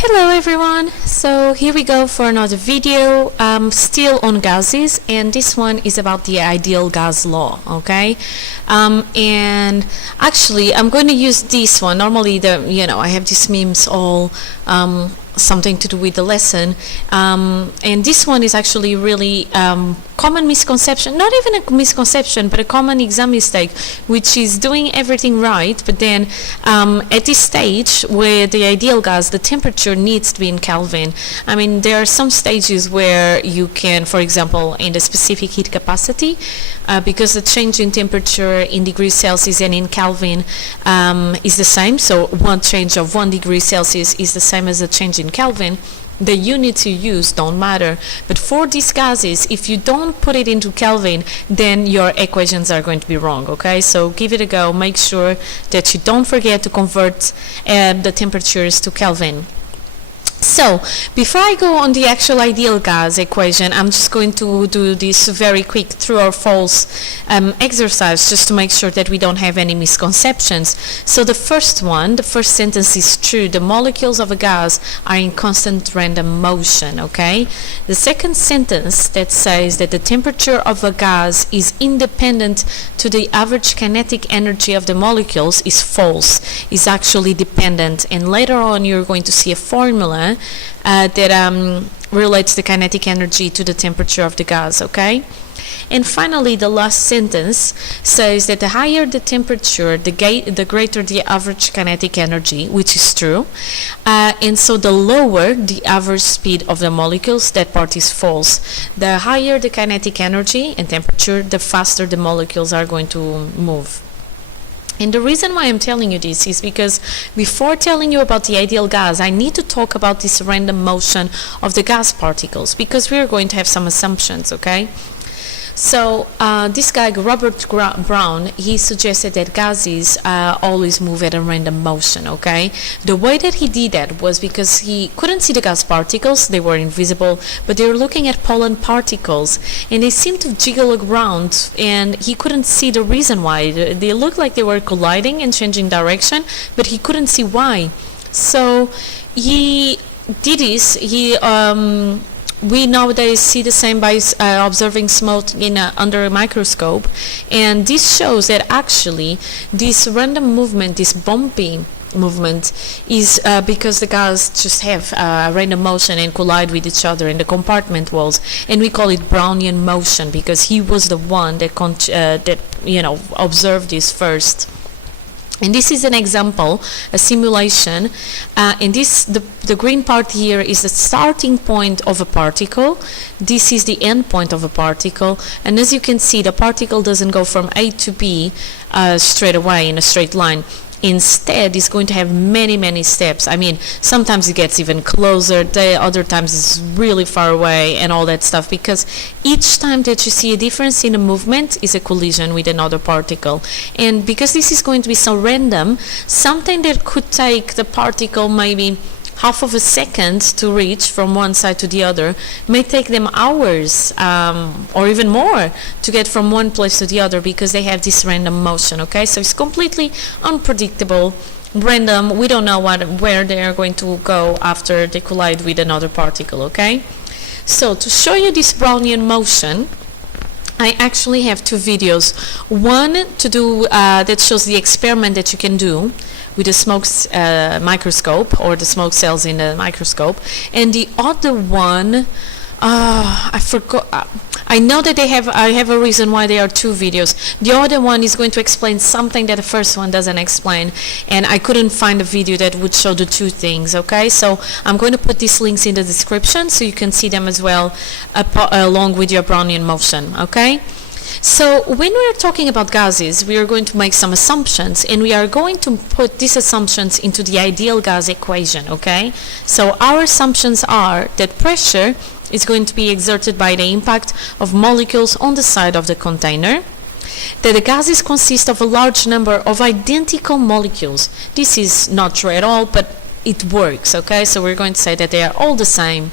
Hello everyone, so here we go for another video, still on gases, and this one is about the ideal gas law, okay? And actually I'm going to use this one. Normally I have these memes all something to do with the lesson, and this one is actually really common misconception, not even a misconception but a common exam mistake, which is doing everything right, but then at this stage where the ideal gas, the temperature needs to be in Kelvin. I mean, there are some stages where you can, for example, in the specific heat capacity, because the change in temperature in degrees Celsius and in Kelvin is the same, so one change of 1 degree Celsius is the same as a change in Kelvin. The units you use don't matter, but for these gases, if you don't put it into Kelvin, then your equations are going to be wrong, okay? So give it a go. Make sure that you don't forget to convert the temperatures to Kelvin. So before I go on the actual ideal gas equation, I'm just going to do this very quick true or false exercise, just to make sure that we don't have any misconceptions. So the first sentence is true. The molecules of a gas are in constant random motion, okay? The second sentence that says that the temperature of a gas is independent to the average kinetic energy of the molecules is false. Is actually dependent, and later on you're going to see a formula that relates the kinetic energy to the temperature of the gas, okay? And finally, the last sentence says that the higher the temperature, the greater the average kinetic energy, which is true. And so the lower the average speed of the molecules, that part is false. The higher the kinetic energy and temperature, the faster the molecules are going to move. And the reason why I'm telling you this is because before telling you about the ideal gas, I need to talk about this random motion of the gas particles, because we're going to have some assumptions, okay? So this guy, Robert Brown, he suggested that gases always move at a random motion, okay? The way that he did that was because he couldn't see the gas particles, they were invisible, but they were looking at pollen particles, and they seemed to jiggle around, and he couldn't see the reason why. They looked like they were colliding and changing direction, but he couldn't see why. So he did this. We nowadays see the same by observing smoke under a microscope, and this shows that actually this random movement, this bumpy movement, is because the gas just have random motion and collide with each other in the compartment walls, and we call it Brownian motion because he was the one that observed this first. And this is an example, a simulation, and the green part here is the starting point of a particle. This is the end point of a particle, and as you can see, the particle doesn't go from A to B straight away in a straight line. Instead, it's going to have many steps. I mean, sometimes it gets even closer, the other times it's really far away and all that stuff, because each time that you see a difference in a movement is a collision with another particle. And because this is going to be so random, something that could take the particle maybe half of a second to reach from one side to the other may take them hours or even more to get from one place to the other, because they have this random motion, okay? So it's completely unpredictable, random. We don't know where they are going to go after they collide with another particle, okay? So to show you this Brownian motion, I actually have two videos. One to do that shows the experiment that you can do with the smoke microscope, or the smoke cells in the microscope, and the other one, I forgot. I know that I have a reason why there are two videos. The other one is going to explain something that the first one doesn't explain, and I couldn't find a video that would show the two things, okay? So I'm going to put these links in the description so you can see them as well, along with your Brownian motion, okay? So when we are talking about gases, we are going to make some assumptions, and we are going to put these assumptions into the ideal gas equation, okay? So our assumptions are that pressure is going to be exerted by the impact of molecules on the side of the container, that the gases consist of a large number of identical molecules. This is not true at all, but it works, okay? So we're going to say that they are all the same.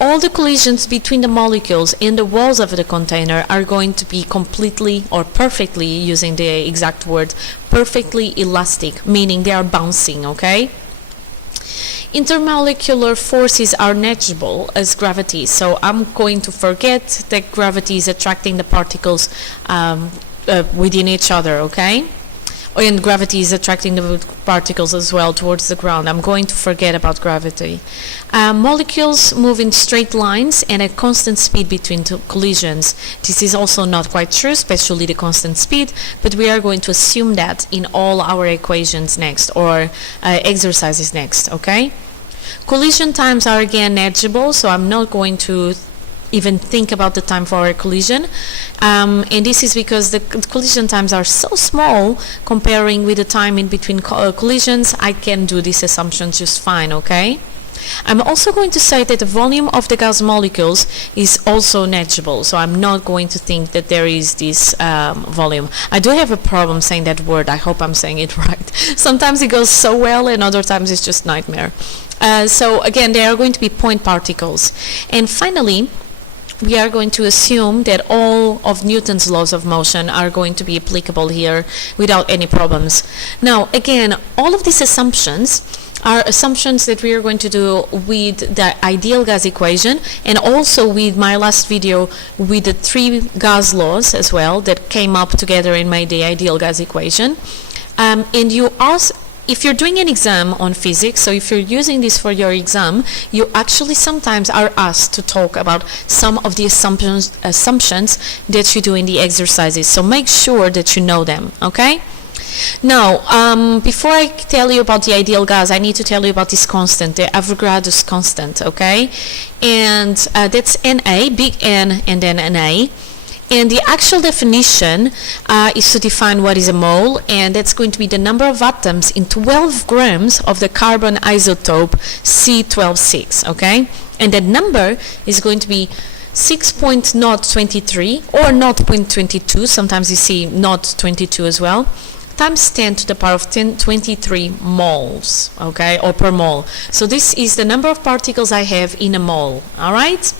All the collisions between the molecules and the walls of the container are going to be completely or perfectly, using the exact word, perfectly elastic, meaning they are bouncing, okay? Intermolecular forces are negligible as gravity, so I'm going to forget that gravity is attracting the particles within each other, okay? And gravity is attracting the particles as well towards the ground. I'm going to forget about gravity. Molecules move in straight lines and at constant speed between collisions. This is also not quite true, especially the constant speed, but we are going to assume that in all our equations next, or exercises next, okay? Collision times are again negligible, so I'm not going to even think about the time for a collision, and this is because the collision times are so small comparing with the time in between collisions. I can do this assumption just fine, okay? I'm also going to say that the volume of the gas molecules is also negligible, so I'm not going to think that there is this volume. I do have a problem saying that word. I hope I'm saying it right. Sometimes it goes so well and other times it's just nightmare. So again, they are going to be point particles. And finally, we are going to assume that all of Newton's laws of motion are going to be applicable here without any problems. Now, again, all of these assumptions are assumptions that we are going to do with the ideal gas equation, and also with my last video with the 3 gas laws as well that came up together and made the ideal gas equation. And you also, if you're doing an exam on physics, so if you're using this for your exam, you actually sometimes are asked to talk about some of the assumptions that you do in the exercises. So make sure that you know them, okay? Now, before I tell you about the ideal gas, I need to tell you about this constant, the Avogadro's constant, okay? And that's Na, big N, and then Na. And the actual definition is to define what is a mole, and that's going to be the number of atoms in 12 grams of the carbon isotope C12,6, okay? And that number is going to be 6.023 or 0.22, sometimes you see 0.22 as well, times 10 to the power of 23 moles, okay, or per mole. So this is the number of particles I have in a mole, all right?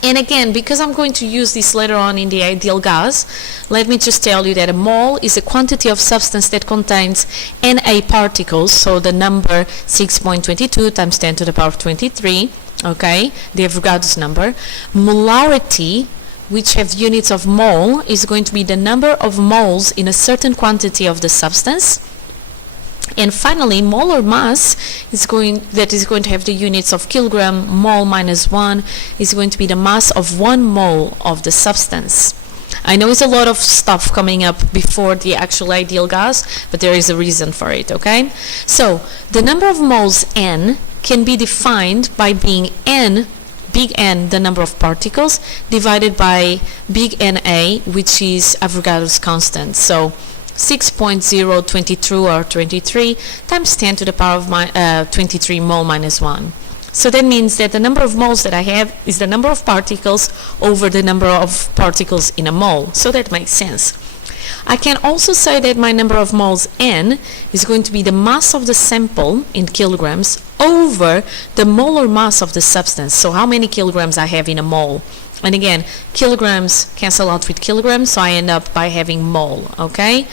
And again, because I'm going to use this later on in the ideal gas, let me just tell you that a mole is a quantity of substance that contains Na particles, so the number 6.22 times 10 to the power of 23, okay, the Avogadro's number. Molarity, which have units of mole, is going to be the number of moles in a certain quantity of the substance. And finally, molar mass is going to have the units of kilogram. Mole minus 1 is going to be the mass of 1 mole of the substance. I know it's a lot of stuff coming up before the actual ideal gas, but there is a reason for it, okay? So the number of moles N can be defined by being N, big N, the number of particles, divided by big Na, which is Avogadro's constant. So 6.022 or 23 times 10 to the power of 23 mole minus 1. So that means that the number of moles that I have is the number of particles over the number of particles in a mole. So that makes sense. I can also say that my number of moles N is going to be the mass of the sample in kilograms over the molar mass of the substance. So how many kilograms I have in a mole. And again, kilograms cancel out with kilograms, so I end up by having mole, okay?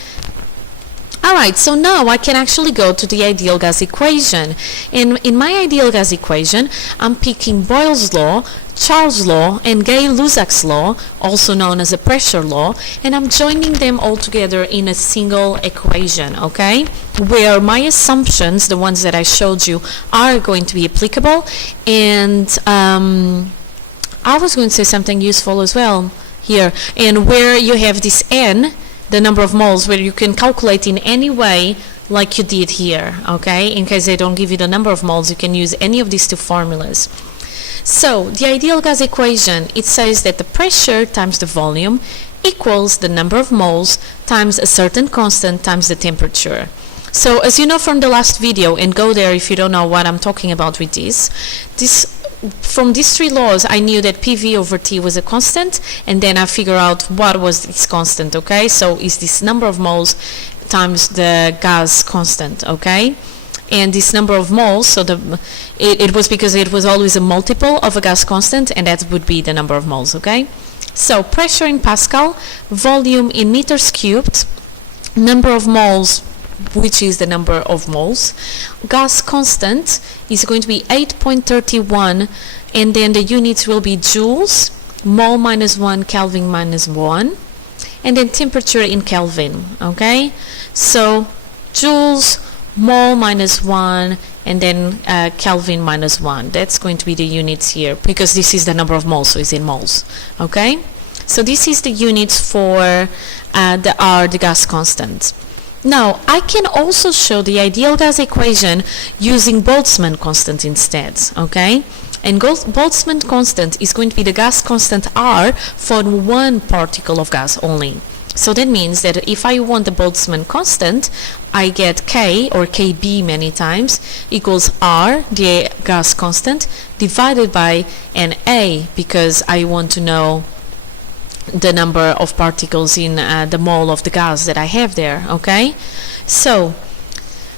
Alright, so now I can actually go to the ideal gas equation. In my ideal gas equation, I'm picking Boyle's law, Charles' law, and Gay-Lussac's law, also known as a pressure law, and I'm joining them all together in a single equation, okay? Where my assumptions, the ones that I showed you, are going to be applicable, and I was going to say something useful as well here, and where you have this N, the number of moles, where you can calculate in any way like you did here, okay? In case they don't give you the number of moles, you can use any of these 2 formulas. So the ideal gas equation, it says that the pressure times the volume equals the number of moles times a certain constant times the temperature. So as you know from the last video, and go there if you don't know what I'm talking about with this, from these 3 laws, I knew that PV over T was a constant, and then I figure out what was this constant, okay? So is this number of moles times the gas constant, okay? And this number of moles, so it was because it was always a multiple of a gas constant, and that would be the number of moles, okay? So pressure in Pascal, volume in meters cubed, number of moles which is the number of moles. Gas constant is going to be 8.31, and then the units will be joules, mole minus 1, Kelvin minus 1, and then temperature in Kelvin. Okay, so joules, mole minus 1, and then Kelvin minus 1. That's going to be the units here, because this is the number of moles, so it's in moles. Okay, so this is the units for the gas constant. Now I can also show the ideal gas equation using Boltzmann constant instead. Okay, and Boltzmann constant is going to be the gas constant R for one particle of gas only. So that means that if I want the Boltzmann constant, I get K, or KB many times, equals R, the gas constant, divided by NA, because I want to know the number of particles in the mole of the gas that I have there. Okay, so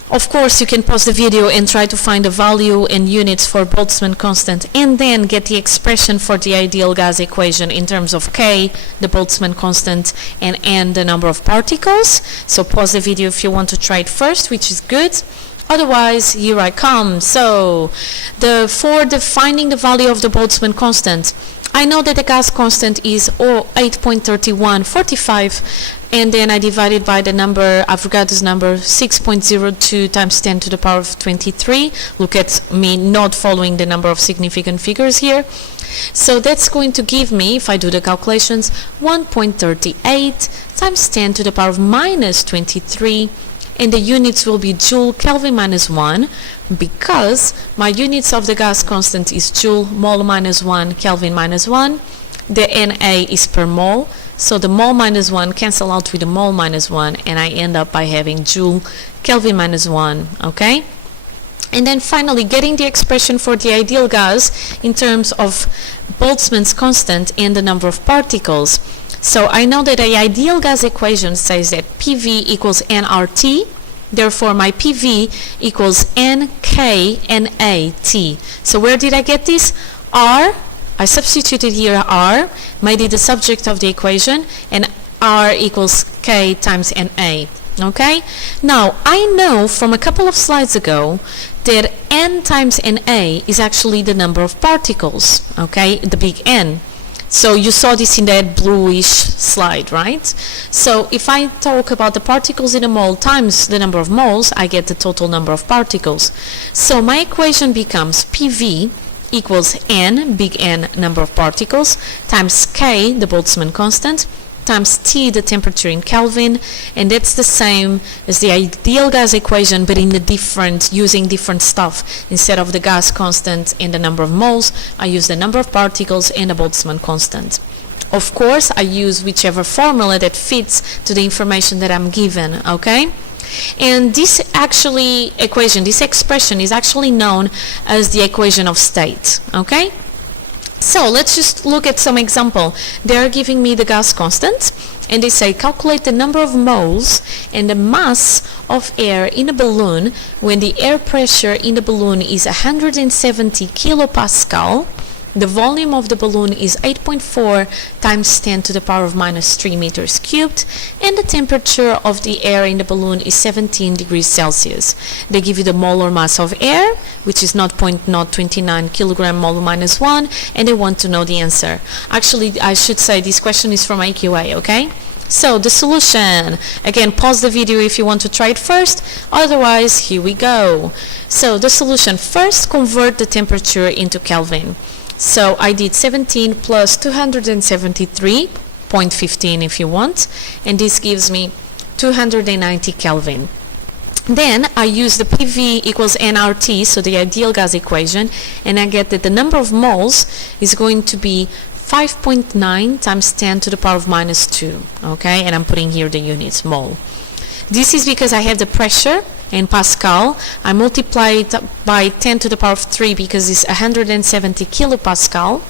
of course you can pause the video and try to find the value and units for Boltzmann constant, and then get the expression for the ideal gas equation in terms of K, the Boltzmann constant, and N, the number of particles. So pause the video if you want to try it first, which is good. Otherwise, here I come. So for finding the value of the Boltzmann constant, I know that the gas constant is 8.3145, and then I divide it by the number, Avogadro's number, 6.02 times 10 to the power of 23. Look at me not following the number of significant figures here. So that's going to give me, if I do the calculations, 1.38 times 10 to the power of minus 23. And the units will be joule, Kelvin minus 1, because my units of the gas constant is joule, mole minus 1, Kelvin minus 1. The NA is per mole, so the mole minus 1 cancel out with the mole minus 1, and I end up by having joule, Kelvin minus 1. Okay, and then finally getting the expression for the ideal gas in terms of Boltzmann's constant and the number of particles. So I know that the ideal gas equation says that PV equals nRT, therefore my PV equals NKNAT. So where did I get this? R, I substituted here R, made it the subject of the equation, and R equals K times NA. Okay, now I know from a couple of slides ago that N times NA is actually the number of particles, okay, the big N. So you saw this in that bluish slide, right? So if I talk about the particles in a mole times the number of moles, I get the total number of particles. So my equation becomes PV equals N, big N, number of particles, times K, the Boltzmann constant, times T, the temperature in Kelvin, and that's the same as the ideal gas equation, but in using different stuff. Instead of the gas constant and the number of moles, I use the number of particles and the Boltzmann constant. Of course, I use whichever formula that fits to the information that I'm given, okay? And this this expression is actually known as the equation of state, okay? So let's just look at some example. They are giving me the gas constant, and they say calculate the number of moles and the mass of air in a balloon when the air pressure in the balloon is 170 kilopascal. The volume of the balloon is 8.4 times 10 to the power of minus 3 meters cubed, and the temperature of the air in the balloon is 17 degrees Celsius. They give you the molar mass of air, which is 0.029 kilogram mole minus 1, and they want to know the answer. Actually, I should say this question is from AQA, okay? So the solution, again, pause the video if you want to try it first, otherwise here we go. So the solution, first convert the temperature into Kelvin. So I did 17 plus 273.15 if you want, and this gives me 290 Kelvin. Then I use the PV equals nRT, so the ideal gas equation, and I get that the number of moles is going to be 5.9 times 10 to the power of minus 2, okay, and I'm putting here the units, mole. This is because I have the pressure in Pascal. I multiply it by 10 to the power of 3 because it's 170 kilopascal.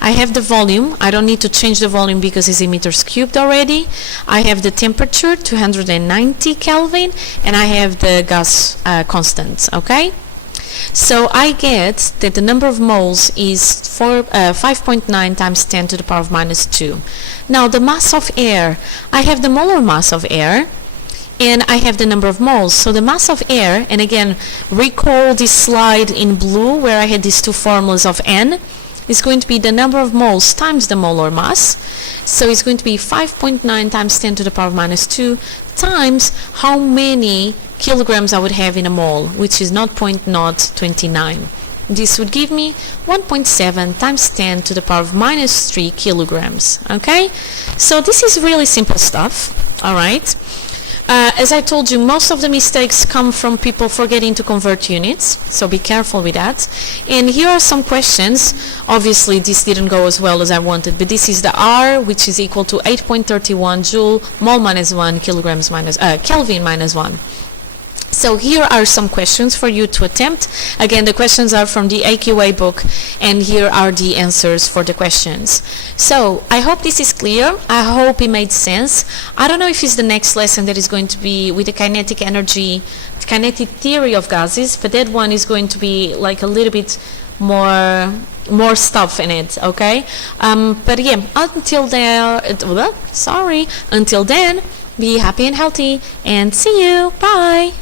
I have the volume. I don't need to change the volume because it's in meters cubed already. I have the temperature, 290 Kelvin, and I have the gas constant, okay? So I get that the number of moles is 5.9 times 10 to the power of minus 2. Now the mass of air, I have the molar mass of air, and I have the number of moles. So the mass of air, and again, recall this slide in blue where I had these two formulas of N, is going to be the number of moles times the molar mass. So it's going to be 5.9 times 10 to the power minus 2 times how many kilograms I would have in a mole, which is 0.029. This would give me 1.7 times 10 to the power of minus 3 kilograms. Okay, so this is really simple stuff. All right. As I told you, most of the mistakes come from people forgetting to convert units, so be careful with that. And here are some questions. Obviously, this didn't go as well as I wanted, but this is the R, which is equal to 8.31 joule, mole minus 1, kilograms minus, Kelvin minus 1. So here are some questions for you to attempt. Again, the questions are from the AQA book, and here are the answers for the questions. So I hope this is clear. I hope it made sense. I don't know if it's the next lesson that is going to be with the kinetic energy, kinetic theory of gases, but that one is going to be like a little bit more stuff in it, okay? But yeah, until then, be happy and healthy, and see you. Bye.